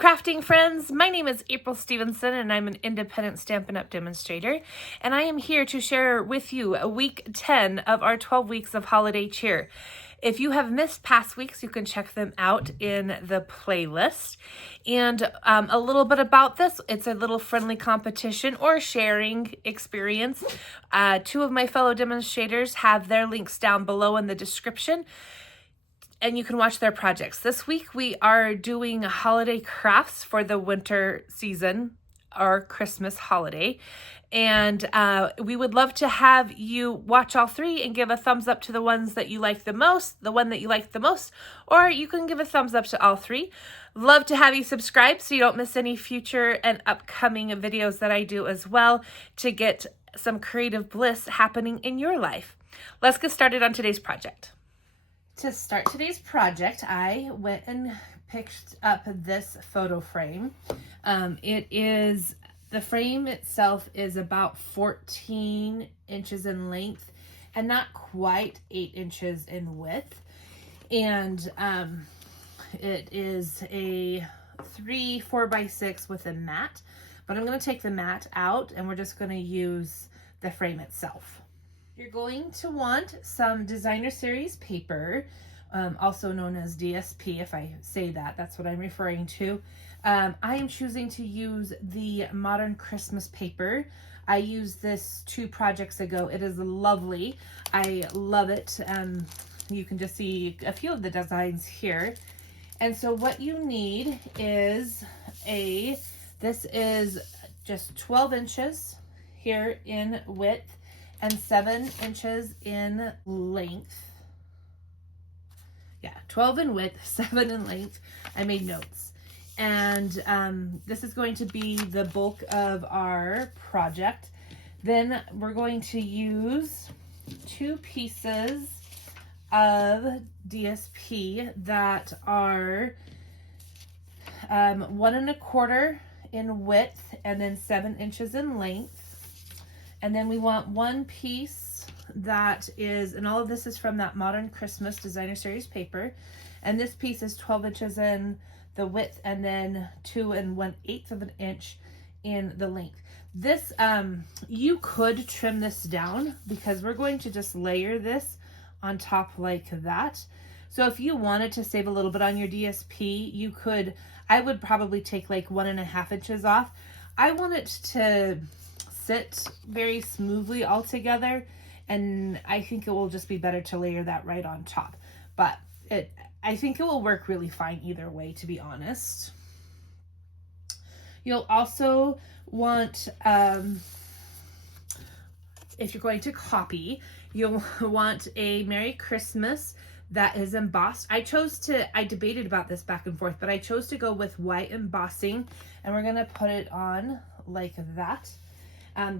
crafting friends, my name is April Stevenson and I'm an independent Stampin' Up! Demonstrator, and I am here to share with you week 10 of our 12 weeks of holiday cheer. If you have missed past weeks, you can check them out in the playlist. And a little bit about this, it's a little friendly competition or sharing experience. Two of my fellow demonstrators have their links down below in the description, and you can watch their projects. This week we are doing holiday crafts for the winter season or Christmas holiday. And we would love to have you watch all three and give a thumbs up to the ones that you like the most, the one that you like the most, or you can give a thumbs up to all three. Love to have you subscribe so you don't miss any future and upcoming videos that I do as well to get some creative bliss happening in your life. Let's get started on today's project. To start today's project, I went and picked up this photo frame. The frame itself is about 14 inches in length and not quite 8 inches in width. And it is a 4x6 with a mat, but I'm going to take the mat out and we're just going to use the frame itself. You're going to want some designer series paper, also known as DSP. If I say that, that's what I'm referring to. I am choosing to use the Modern Christmas paper. I used this 2 projects ago. It is lovely. I love it. You can just see a few of the designs here. And so what you need is this is just 12 inches here in width and 7 inches in length. Yeah, 12 in width, 7 in length. I made notes. And this is going to be the bulk of our project. Then we're going to use 2 pieces of DSP that are 1 1/4 in width and then 7 inches in length. And then we want 1 piece that is, and all of this is from that Modern Christmas Designer Series paper. And this piece is 12 inches in the width and then 2 1/8 of an inch in the length. This, you could trim this down because we're going to just layer this on top like that. So if you wanted to save a little bit on your DSP, you could, I would probably take like 1.5 inches off. I want it to sit very smoothly all together, and I think it will just be better to layer that right on top. But I think it will work really fine either way, to be honest. You'll also want, if you're going to copy, you'll want a Merry Christmas that is embossed. I debated about this back and forth, but I chose to go with white embossing, and we're gonna put it on like that.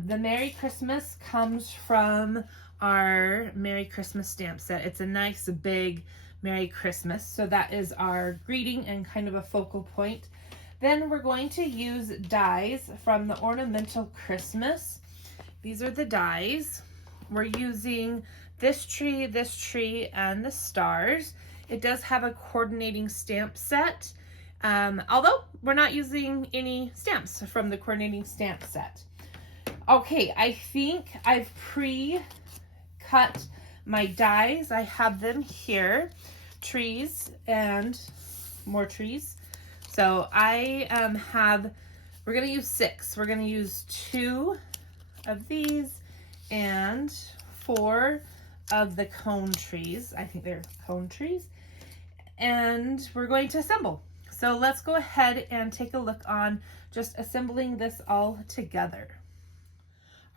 The Merry Christmas comes from our Merry Christmas stamp set. It's a nice big Merry Christmas. So that is our greeting and kind of a focal point. Then we're going to use dies from the Ornamental Christmas. These are the dies. We're using this tree, and the stars. It does have a coordinating stamp set, although we're not using any stamps from the coordinating stamp set. Okay, I think I've pre-cut my dies. I have them here, trees and more trees. So I we're gonna use 6. We're gonna use 2 of these and 4 of the cone trees. I think they're cone trees. And we're going to assemble. So let's go ahead and take a look on just assembling this all together.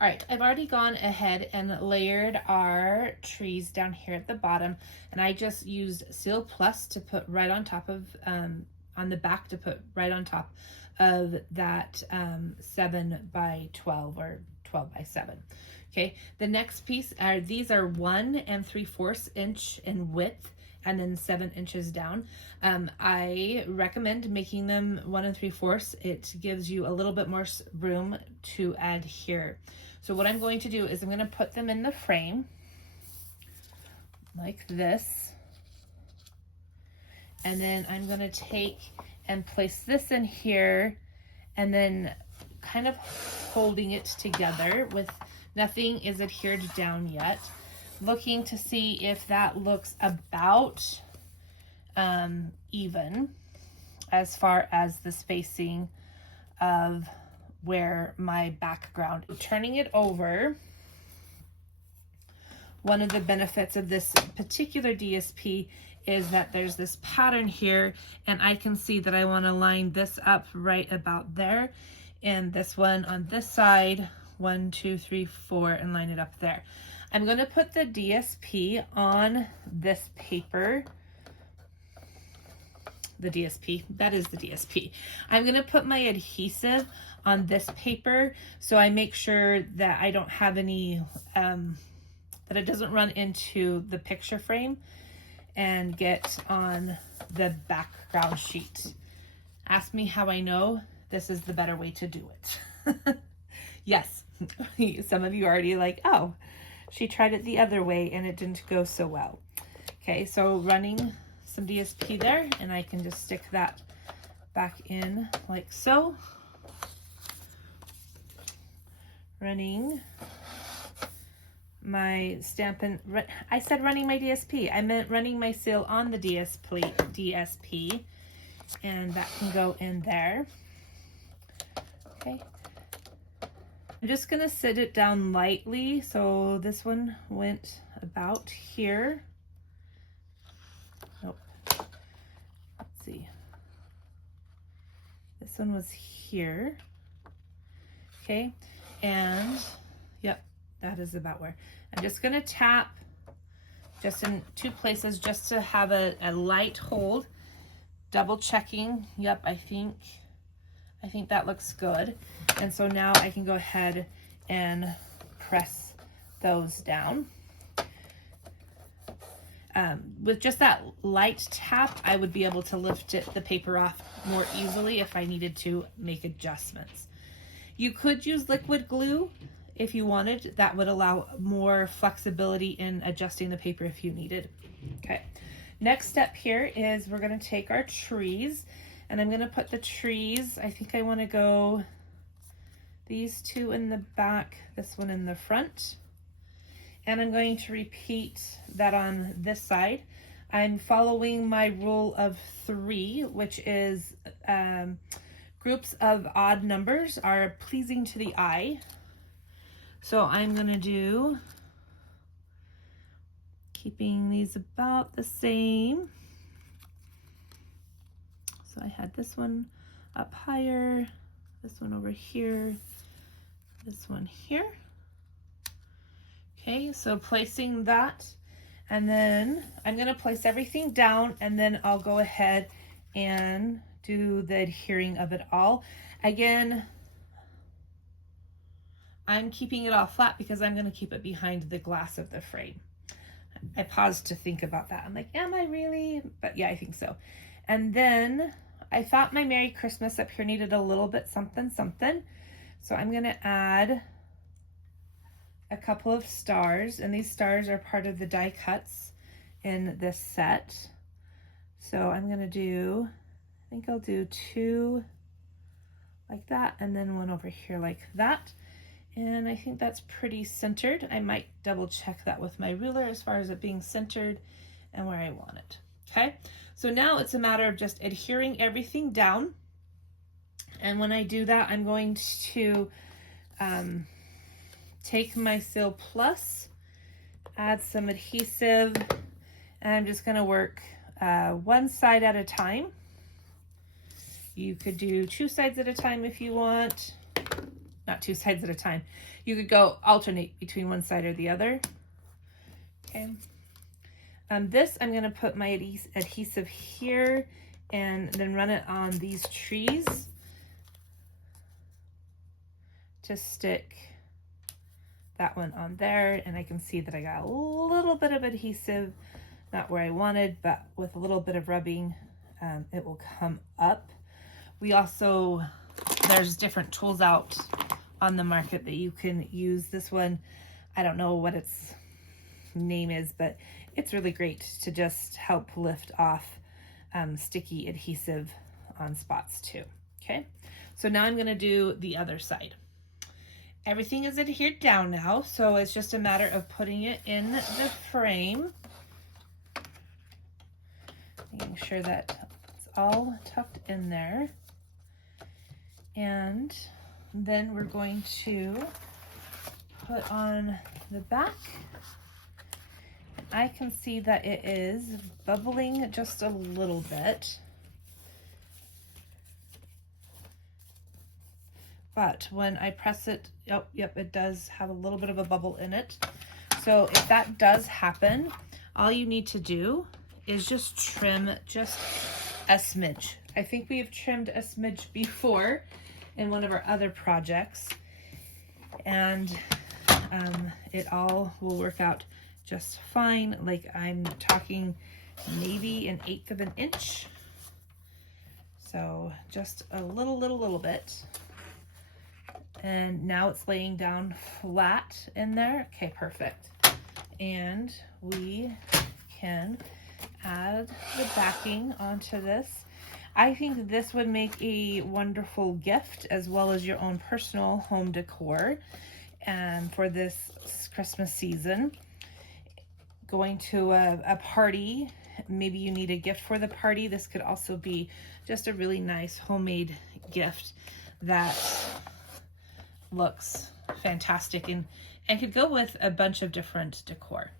All right, I've already gone ahead and layered our trees down here at the bottom, and I just used Seal Plus to put right on top of, on the back to put right on top of that 7x12 or 12x7. Okay, the next piece are, these are 1 3/4 inch in width and then 7 inches down. I recommend making them 1 3/4. It gives you a little bit more room to adhere. So what I'm going to do is I'm going to put them in the frame like this. And then I'm going to take and place this in here, and then kind of holding it together with nothing is adhered down yet. Looking to see if that looks about even as far as the spacing of where my background. Turning it over, one of the benefits of this particular DSP is that there's this pattern here, and I can see that I want to line this up right about there, and this one on this side, 1, 2, 3, 4, and line it up there. I'm going to put the DSP on this paper. The DSP, that is the DSP. I'm going to put my adhesive on this paper so I make sure that I don't have any, that it doesn't run into the picture frame and get on the background sheet. Ask me how I know this is the better way to do it. Yes, some of you are already like, oh, she tried it the other way and it didn't go so well. Okay, so running some DSP there, and I can just stick that back in like so. Running my Stampin', I said running my DSP. I meant running my seal on the DSP, and that can go in there. Okay. I'm just gonna sit it down lightly. So this one went about here. Nope. Let's see. This one was here. Okay. And yep, that is about where. I'm just gonna tap just in 2 places just to have a light hold. Double checking. Yep, I think that looks good. And so now I can go ahead and press those down. With just that light tap, I would be able to lift the paper off more easily if I needed to make adjustments. You could use liquid glue if you wanted. That would allow more flexibility in adjusting the paper if you needed. Okay. Next step here is we're going to take our trees, and I'm going to put the trees, I think I want to go these 2 in the back, this one in the front. And I'm going to repeat that on this side. I'm following my rule of 3, which is groups of odd numbers are pleasing to the eye. So I'm going to do, keeping these about the same. So I had this one up higher, this one over here, this one here. Okay, so placing that, and then I'm going to place everything down, and then I'll go ahead and do the adhering of it all. Again, I'm keeping it all flat because I'm going to keep it behind the glass of the frame. I paused to think about that. I'm like, am I really? But yeah, I think so. And then I thought my Merry Christmas up here needed a little bit something. So I'm going to add a couple of stars, and these stars are part of the die cuts in this set. So I'm going to do, I think I'll do 2 like that, and then 1 over here like that. And I think that's pretty centered. I might double check that with my ruler as far as it being centered and where I want it. Okay, so now it's a matter of just adhering everything down. And when I do that, I'm going to take my Seal Plus, add some adhesive, and I'm just going to work 1 side at a time. You could do 2 sides at a time if you want. Not 2 sides at a time. You could go alternate between 1 side or the other. Okay. This, I'm going to put my adhesive here and then run it on these trees to stick that one on there. And I can see that I got a little bit of adhesive, not where I wanted, but with a little bit of rubbing, it will come up. We also, there's different tools out on the market that you can use. This one, I don't know what its name is, but it's really great to just help lift off sticky adhesive on spots too. Okay, so now I'm going to do the other side. Everything is adhered down now, so it's just a matter of putting it in the frame. Making sure that it's all tucked in there. And then we're going to put on the back. I can see that it is bubbling just a little bit. But when I press it, oh, yep, it does have a little bit of a bubble in it. So if that does happen, all you need to do is just trim just a smidge. I think we have trimmed a smidge before in one of our other projects, and it all will work out just fine. Like, I'm talking maybe 1/8 of an inch. So just a little bit. And now it's laying down flat in there. Okay, perfect. And we can add the backing onto this. I think this would make a wonderful gift, as well as your own personal home decor for this Christmas season. Going to a party, maybe you need a gift for the party. This could also be just a really nice homemade gift that looks fantastic and could go with a bunch of different decor.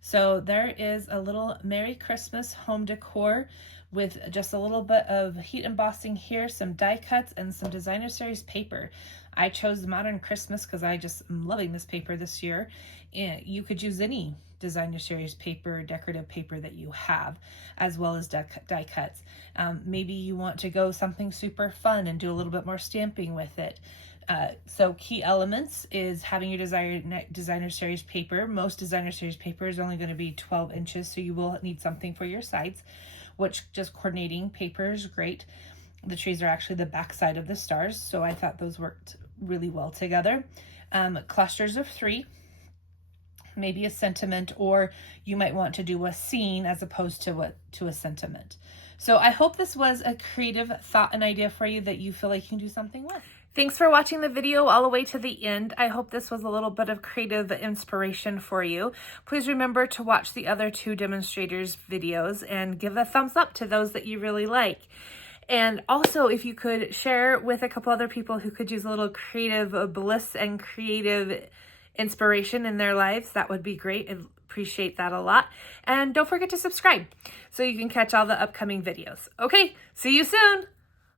So there is a little Merry Christmas home decor with just a little bit of heat embossing here, some die cuts, and some designer series paper. I chose Modern Christmas because I just am loving this paper this year. And you could use any designer series paper, decorative paper that you have, as well as die cuts. Maybe you want to go something super fun and do a little bit more stamping with it. So key elements is having your designer series paper. Most designer series paper is only going to be 12 inches, so you will need something for your sides, which just coordinating paper is great. The trees are actually the back side of the stars, so I thought those worked really well together. Clusters of 3, maybe a sentiment, or you might want to do a scene as opposed to a sentiment. So I hope this was a creative thought and idea for you that you feel like you can do something with. Thanks for watching the video all the way to the end. I hope this was a little bit of creative inspiration for you. Please remember to watch the other 2 demonstrators' videos and give a thumbs up to those that you really like. And also, if you could share with a couple other people who could use a little creative bliss and creative inspiration in their lives, that would be great. I appreciate that a lot. And don't forget to subscribe so you can catch all the upcoming videos. Okay, see you soon.